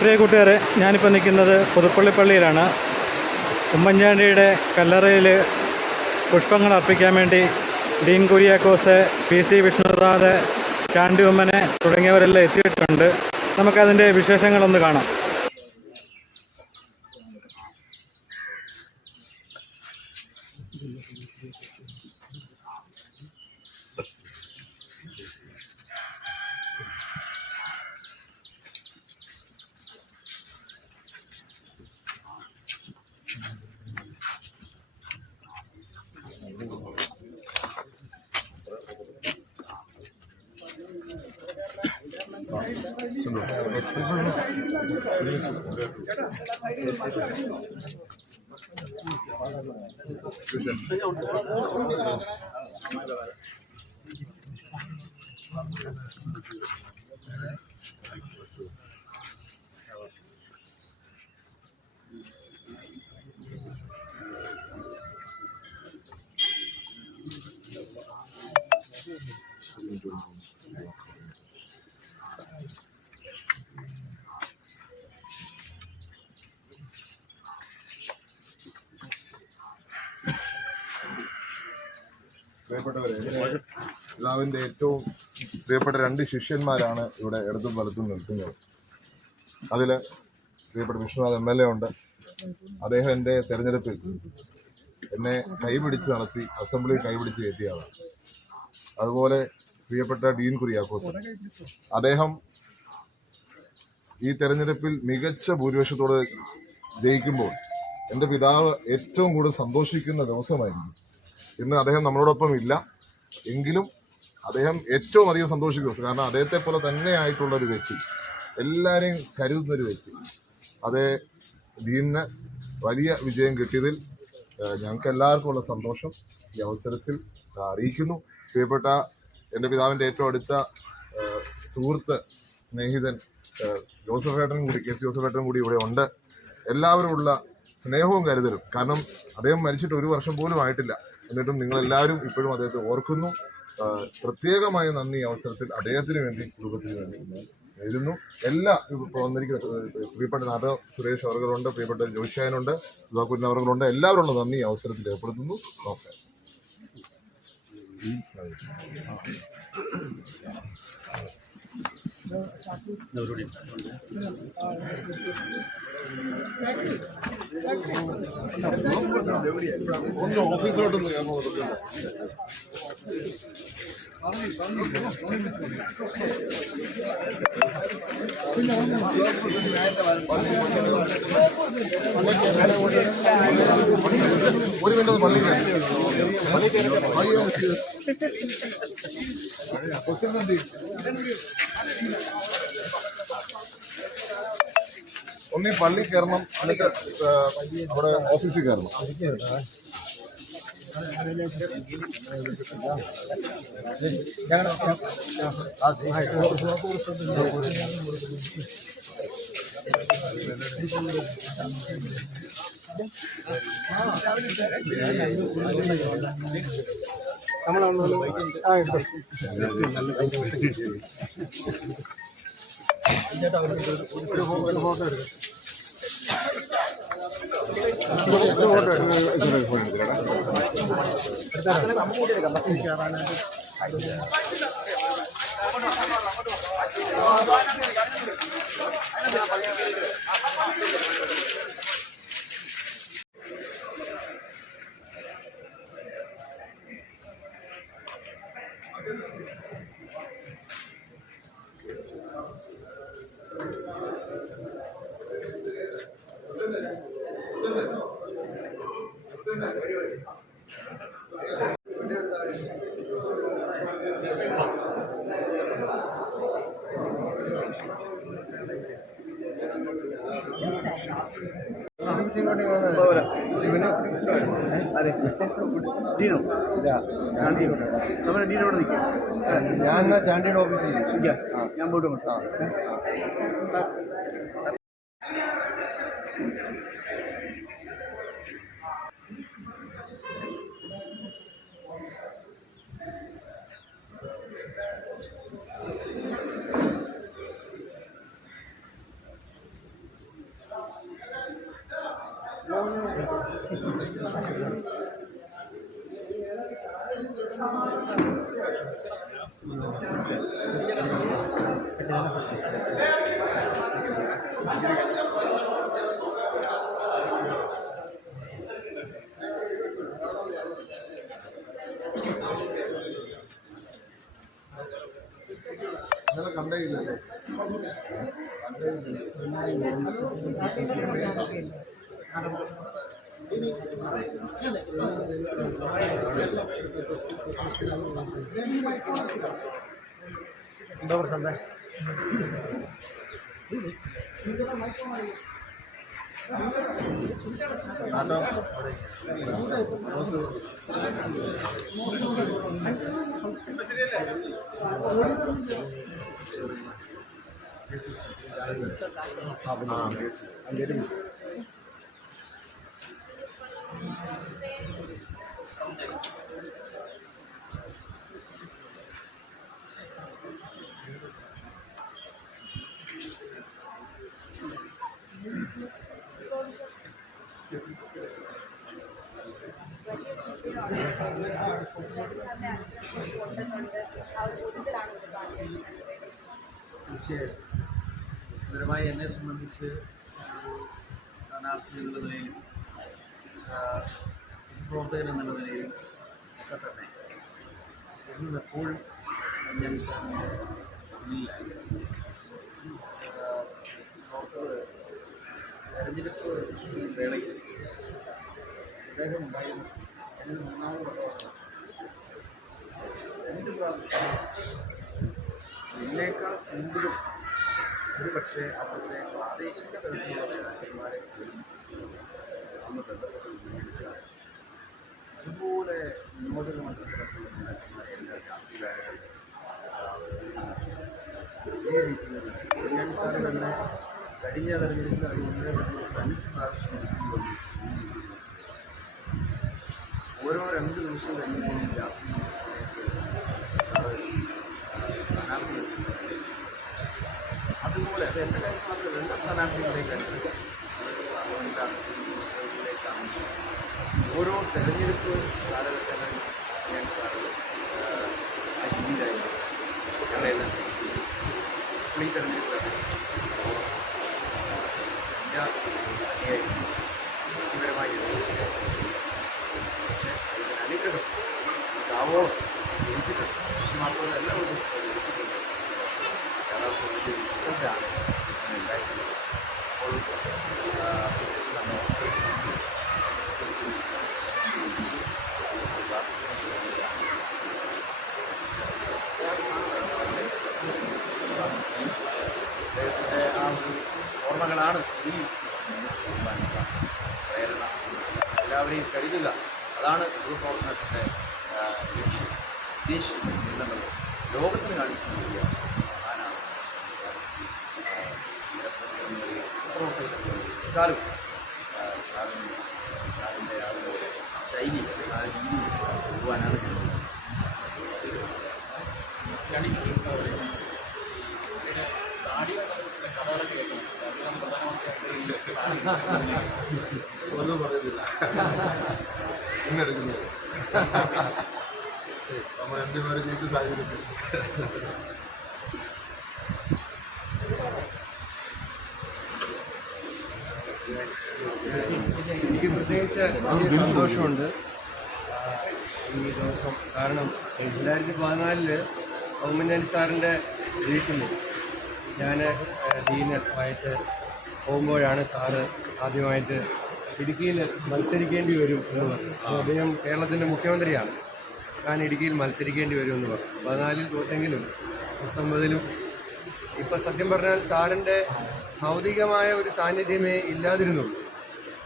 പ്രിയ കൂട്ടുകാരെ, ഞാനിപ്പോൾ നിൽക്കുന്നത് പുതുപ്പള്ളി പള്ളിയിലാണ്. ഉമ്മൻചാണ്ടിയുടെ കല്ലറയിൽ പുഷ്പങ്ങൾ അർപ്പിക്കാൻ വേണ്ടി ഡീൻ കുര്യാക്കോസ്, PC വിഷ്ണുനാഥ്, ചാണ്ടി ഉമ്മനെ തുടങ്ങിയവരെല്ലാം എത്തിയിട്ടുണ്ട്. നമുക്കതിൻ്റെ വിശേഷങ്ങളൊന്ന് കാണാം. പ്രിയപ്പെട്ടവരെ, എല്ലാവിൻ്റെ ഏറ്റവും പ്രിയപ്പെട്ട 2 ശിഷ്യന്മാരാണ് ഇവിടെ ഇടതും വലത്തും നിൽക്കുന്നത്. അതിൽ പ്രിയപ്പെട്ട വിഷ്ണുനാഥ് MLA ഉണ്ട്. അദ്ദേഹം എൻ്റെ തെരഞ്ഞെടുപ്പിൽ എന്നെ കൈപിടിച്ച് നടത്തി അസംബ്ലിയിൽ കൈപിടിച്ച് കയറ്റിയതാണ്. അതുപോലെ പ്രിയപ്പെട്ട ഡീൻ കുര്യാക്കോസ്, അദ്ദേഹം ഈ തെരഞ്ഞെടുപ്പിൽ മികച്ച ഭൂരിപക്ഷത്തോടെ ജയിക്കുമ്പോൾ എൻ്റെ പിതാവ് ഏറ്റവും കൂടുതൽ സന്തോഷിക്കുന്ന ദിവസമായിരിക്കും. ഇന്ന് അദ്ദേഹം നമ്മളോടൊപ്പം ഇല്ല, എങ്കിലും അദ്ദേഹം ഏറ്റവും അധികം സന്തോഷിക്കുന്ന ദിവസം. കാരണം അദ്ദേഹത്തെ പോലെ തന്നെ ആയിട്ടുള്ളൊരു വ്യക്തി, എല്ലാവരെയും കരുതുന്നൊരു വ്യക്തി. അതേ ഡീനിന് വലിയ വിജയം കിട്ടിയതിൽ ഞങ്ങൾക്ക് എല്ലാവർക്കും ഉള്ള സന്തോഷം ഈ അവസരത്തിൽ അറിയിക്കുന്നു. പ്രിയപ്പെട്ട എൻ്റെ പിതാവിൻ്റെ ഏറ്റവും അടുത്ത സുഹൃത്ത്, സ്നേഹിതൻ ജോസഫ് ഏട്ടനും കൂടി, KC ജോസഫ് ഏട്ടനും കൂടി ഇവിടെ ഉണ്ട്. എല്ലാവരുമുള്ള സ്നേഹവും കരുതലും. കാരണം അദ്ദേഹം മരിച്ചിട്ട് 1 വർഷം പോലും ആയിട്ടില്ല, എന്നിട്ടും നിങ്ങളെല്ലാവരും ഇപ്പോഴും അദ്ദേഹത്തെ ഓർക്കുന്നു. പ്രത്യേകമായ നന്ദി ഈ അവസരത്തിൽ അദ്ദേഹത്തിന് വേണ്ടി, കുടുംബത്തിന് വേണ്ടി എഴുതുന്നു. എല്ലാ ഇപ്പോൾ വന്നിരിക്കുന്ന പ്രിയപ്പെട്ട നാടക സുരേഷ് അവർകളുണ്ട്, പ്രിയപ്പെട്ട ജോഷിയാനുണ്ട്, സുധാകുര്യൻ അവർകളുണ്ട്. എല്ലാവരുള്ള നന്ദി ഈ അവസരത്തിൽ രേഖപ്പെടുത്തുന്നു. നമസ്കാരം. ഒന്ന് ഓഫീസിലോട്ടൊന്ന് ഒരു മിനിറ്റ് പള്ളി ഒന്നീ പള്ളി കയറണം, എന്നിട്ട് അവിടെ ഓഫീസിൽ കയറണം. ഫോട്ടോ എടുക്കാം. ഞാൻ ചാണ്ടിയുടെ ഓഫീസിൽ ഞാൻ പോയിട്ട് ഇന്നലെ കണ്ടേ ഇല്ലല്ലോ. എന്താ പ്രശ്നം? തീർച്ചയായും ഗുരുതരമായി എന്നെ സംബന്ധിച്ച് സ്ഥാനാർത്ഥി എന്നുള്ള നിലയിലും പ്രവർത്തകൻ എന്നുള്ള നിലയിലും ഒക്കെ തന്നെ എന്നും എപ്പോഴും ഞാൻ ഇല്ല. പ്രവർത്തകർ തെരഞ്ഞെടുപ്പ് വേളയിൽ അദ്ദേഹം ഉണ്ടായിരുന്നു അതിന് മൂന്നാമത് രണ്ട് പ്രാവശ്യം ഇതിനേക്കാൾ മുമ്പിലും ഒരു പക്ഷേ അവിടുത്തെ പ്രാദേശിക തലത്തിലുള്ള നേതാക്കന്മാരെ അന്ന് ബന്ധപ്പെട്ട് അതുപോലെ നിയോജക മണ്ഡലത്തിലുള്ള നേതാക്കന്മാരെ എല്ലാ രാഷ്ട്രീയകാരകൾ വലിയ രീതിയിൽ കല്യാണി സാറ് തന്നെ കഴിഞ്ഞ തെരഞ്ഞെടുപ്പിൽ അതിൻ്റെ 5 പ്രാവശ്യം ഓരോ 2 ദിവസം കഴിയുമ്പോഴും രാഷ്ട്രീയ സ്ഥാനാർത്ഥികൾ അതുപോലെ അത് എൻ്റെ കാര്യം മാത്രമല്ല എല്ലാ സ്ഥാനാർത്ഥികളുടെയും കാര്യത്തിൽ പാർലമെൻറ്റിലേക്കാണ് ഓരോ തെരഞ്ഞെടുപ്പ് കാലഘട്ടങ്ങളിൽ ഞാൻ സാറ് ആ രീതിയിലായിരുന്നു ഞങ്ങളെല്ലാം ഈ തെരഞ്ഞെടുപ്പ് വ്യക്തിപരമായി പക്ഷേ ഇതിന് അനുഗ്രഹം ആവോളം ജനിച്ചിട്ടുണ്ട്. മാത്രമല്ല എല്ലാവർക്കും ലഭിച്ചിട്ടുണ്ട്. യഥാർത്ഥ വലിയ റിസൾട്ടാണ് ഉണ്ടായിട്ടുള്ളത്. അപ്പോൾ അദ്ദേഹത്തിൻ്റെ ആ ഒരു ഓർമ്മകളാണ് ഈ പ്രേരണ. എല്ലാവരെയും കരുതുക, അതാണ് പൊതുപ്രവർത്തനത്തിൻ്റെ ലക്ഷ്യം, ഉദ്ദേശം എന്നുള്ളത് ലോകത്തിന് കാണിച്ചു നൽകിയ ആനാണ് പ്രവർത്തകരും സാറിൻ്റെ ആ ഒരു ശൈലി ആ രീതി കൊണ്ടുപോകാനാണ് ഒന്നും പറയുന്നില്ല. ഇന്നെടുക്കുന്നത് നമ്മൾ എന്തുമാരെ ചെയ്ത് സാഹചര്യത്തിൽ എനിക്ക് പ്രത്യേകിച്ച് വലിയ സന്തോഷമുണ്ട് ഈ ദിവസം. കാരണം 2014 ഉമ്മൻചാണ്ടി സാറിൻ്റെ വീട്ടിൽ ഞാൻ ഡീനറായിട്ട് പോകുമ്പോഴാണ് സാറ് ആദ്യമായിട്ട് ഇടുക്കിയിൽ മത്സരിക്കേണ്ടി വരും എന്ന് പറഞ്ഞു. അദ്ദേഹം കേരളത്തിൻ്റെ മുഖ്യമന്ത്രിയാണ്, ഞാൻ ഇടുക്കിയിൽ മത്സരിക്കേണ്ടി വരും എന്ന് പറഞ്ഞു. 14 തോറ്റെങ്കിലും 19 ഇപ്പം സത്യം പറഞ്ഞാൽ സാറിൻ്റെ ഭൗതികമായ ഒരു സാന്നിധ്യമേ ഇല്ലാതിരുന്നുള്ളൂ.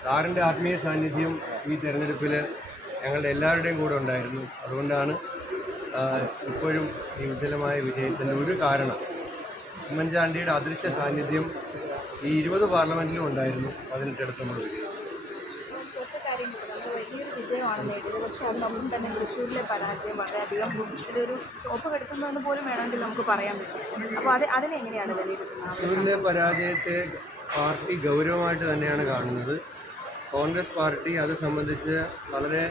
സാറിൻ്റെ ആത്മീയ സാന്നിധ്യം ഈ തെരഞ്ഞെടുപ്പിൽ ഞങ്ങളുടെ എല്ലാവരുടെയും കൂടെ ഉണ്ടായിരുന്നു. അതുകൊണ്ടാണ് ഇപ്പോഴും ഈ ഉജ്ജ്വലമായ വിജയത്തിൻ്റെ ഒരു കാരണം ഉമ്മൻചാണ്ടിയുടെ അദൃശ്യ സാന്നിധ്യം ഈ 20 പാർലമെൻറ്റിലും ഉണ്ടായിരുന്നു. 18 നമ്മൾ വിജയിച്ചു. വലിയൊരു വിജയമാണ് നേടിയത്. പക്ഷേ അതിനൊപ്പം തന്നെ തൃശ്ശൂരിലെ പരാജയം വളരെയധികം ഇതൊരു ഷോപ്പ് കെടുത്തുന്നതെന്ന് പോലും വേണമെങ്കിൽ നമുക്ക് പറയാൻ പറ്റും. അപ്പോൾ അതിനെങ്ങനെയാണ് വിലയിരുത്തുന്നത്? തൃശ്ശൂരിലെ പരാജയത്തെ പാർട്ടി ഗൗരവമായിട്ട് തന്നെയാണ് കാണുന്നത്. കോൺഗ്രസ് പാർട്ടി അത് സംബന്ധിച്ച് വളരെ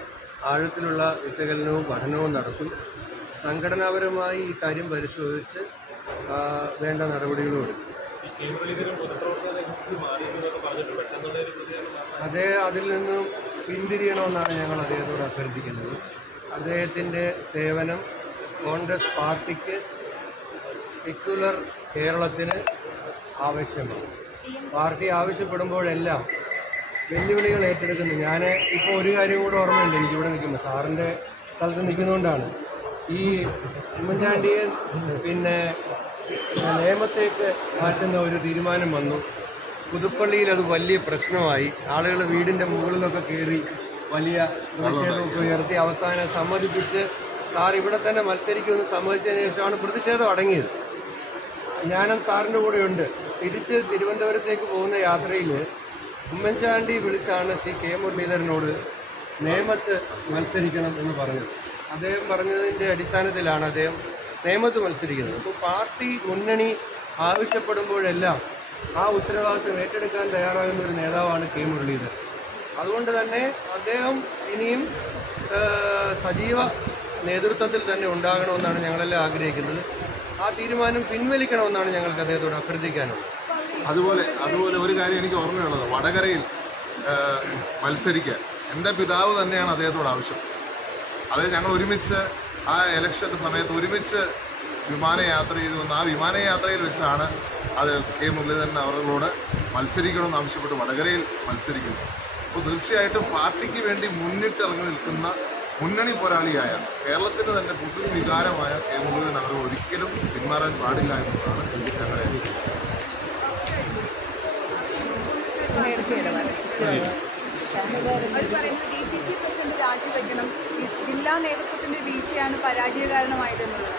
ആഴത്തിലുള്ള വിശകലനവും പഠനവും നടത്തും. സംഘടനാപരമായി ഈ കാര്യം പരിശോധിച്ച് വേണ്ട നടപടികളും എടുക്കും. അദ്ദേഹം അതിൽ നിന്നും പിന്തിരിയണമെന്നാണ് ഞങ്ങൾ അദ്ദേഹത്തോട് അഭ്യർത്ഥിക്കുന്നത്. അദ്ദേഹത്തിൻ്റെ സേവനം കോൺഗ്രസ് പാർട്ടിക്ക്, സെക്യുലർ കേരളത്തിന് ആവശ്യമാണ്. പാർട്ടി ആവശ്യപ്പെടുമ്പോഴെല്ലാം വെല്ലുവിളികൾ ഏറ്റെടുക്കുന്നു. ഞാൻ ഇപ്പോൾ ഒരു കാര്യം കൂടെ ഓർമ്മയുണ്ട് എനിക്കിവിടെ നിൽക്കുമ്പോൾ, സാറിൻ്റെ സ്ഥലത്ത് നിൽക്കുന്നതുകൊണ്ടാണ്. ഈ ഉമ്മൻചാണ്ടിയെ നേമത്തേക്ക് മാറ്റുന്ന ഒരു തീരുമാനം വന്നു. പുതുപ്പള്ളിയിൽ അത് വലിയ പ്രശ്നമായി. ആളുകൾ വീടിൻ്റെ മുകളിലൊക്കെ കയറി വലിയ പ്രതിഷേധമൊക്കെ ഉയർത്തി അവസാനം സമ്മതിപ്പിച്ച് സാർ ഇവിടെ തന്നെ മത്സരിക്കുമെന്ന് സമ്മതിച്ചതിന് ശേഷമാണ് പ്രതിഷേധം അടങ്ങിയത്. ഞാനും സാറിൻ്റെ കൂടെയുണ്ട്. തിരിച്ച് തിരുവനന്തപുരത്തേക്ക് പോകുന്ന യാത്രയിൽ ഉമ്മൻചാണ്ടി വിളിച്ചാണ് കെ മുരളീധരനോട് നേമത്ത് മത്സരിക്കണം എന്ന് പറഞ്ഞത്. അദ്ദേഹം പറഞ്ഞതിൻ്റെ അടിസ്ഥാനത്തിലാണ് അദ്ദേഹം നേമത്ത് മത്സരിക്കുന്നത്. അപ്പോൾ പാർട്ടി മുന്നണി ആവശ്യപ്പെടുമ്പോഴെല്ലാം ആ ഉത്തരവാദിത്വം ഏറ്റെടുക്കാൻ തയ്യാറാകുന്ന ഒരു നേതാവാണ് കെ മുരളീധരൻ. അതുകൊണ്ട് തന്നെ അദ്ദേഹം ഇനിയും സജീവ നേതൃത്വത്തിൽ തന്നെ ഉണ്ടാകണമെന്നാണ് ഞങ്ങളെല്ലാം ആഗ്രഹിക്കുന്നത്. ആ തീരുമാനം പിൻവലിക്കണമെന്നാണ് ഞങ്ങൾക്ക് അദ്ദേഹത്തോട് അഭ്യർത്ഥിക്കാനുള്ളത്. അതുപോലെ ഒരു കാര്യം എനിക്ക് ഓർമ്മയുള്ളത്, വടകരയിൽ മത്സരിക്കാൻ എൻ്റെ പിതാവ് തന്നെയാണ് അദ്ദേഹത്തോട് ആവശ്യം. അത് ഞങ്ങൾ ഒരുമിച്ച് ആ ഇലക്ഷൻ്റെ സമയത്ത് ഒരുമിച്ച് വിമാനയാത്ര ചെയ്തു വന്നു. ആ വിമാനയാത്രയിൽ വെച്ചാണ് അത് കെ മുരളീധരൻ അവരോട് മത്സരിക്കണമെന്ന് ആവശ്യപ്പെട്ട് വടകരയിൽ മത്സരിക്കുന്നത്. അപ്പോൾ തീർച്ചയായിട്ടും പാർട്ടിക്ക് വേണ്ടി മുന്നിട്ടിറങ്ങി നിൽക്കുന്ന മുന്നണി പോരാളിയായ കേരളത്തിന് തന്നെ പൊതു വികാരമായ കെ മുരളീധരൻ അവർ ഒരിക്കലും പിന്മാറാൻ പാടില്ല എന്നതാണ് ഞങ്ങളെ അവർ പറയുന്നത് DCC പ്രസിഡന്റ് രാജിവെക്കണം, ജില്ലാ നേതൃത്വത്തിന്റെ വീഴ്ചയാണ് പരാജയ കാരണമായതെന്നുള്ളത്.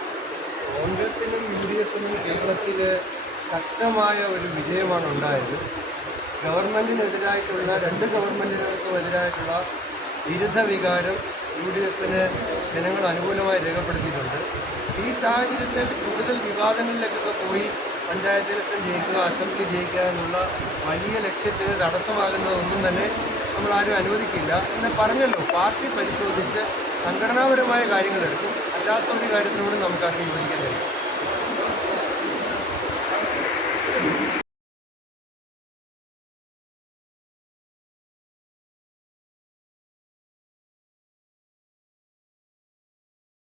കോൺഗ്രസിനും UDFനും കേരളത്തിൽ ശക്തമായ ഒരു വിജയമാണ് ഉണ്ടായത്. ഗവൺമെൻറ്റിനെതിരായിട്ടുള്ള രണ്ട് ഗവൺമെൻറ്റുകൾക്കും എതിരായിട്ടുള്ള വിരുദ്ധ വികാരം UDFന് ജനങ്ങൾ അനുകൂലമായി രേഖപ്പെടുത്തിയിട്ടുണ്ട്. ഈ സാഹചര്യത്തിൽ കൂടുതൽ വിവാദങ്ങളിലേക്കൊക്കെ പോയി പഞ്ചായത്ത് ഇലക്ഷൻ ജയിക്കുക, അസംബ്ലി ജയിക്കുക എന്നുള്ള വലിയ ലക്ഷ്യത്തിന് തടസ്സമാകുന്നതൊന്നും തന്നെ നമ്മളാരും അനുവദിക്കില്ല എന്ന് പറഞ്ഞല്ലോ. പാർട്ടി പരിശോധിച്ച് സംഘടനാപരമായ കാര്യങ്ങളെടുക്കും. അല്ലാത്ത ഒരു കാര്യത്തിനോട് നമുക്കാർക്കും യോജിക്കാൻ കഴിയും.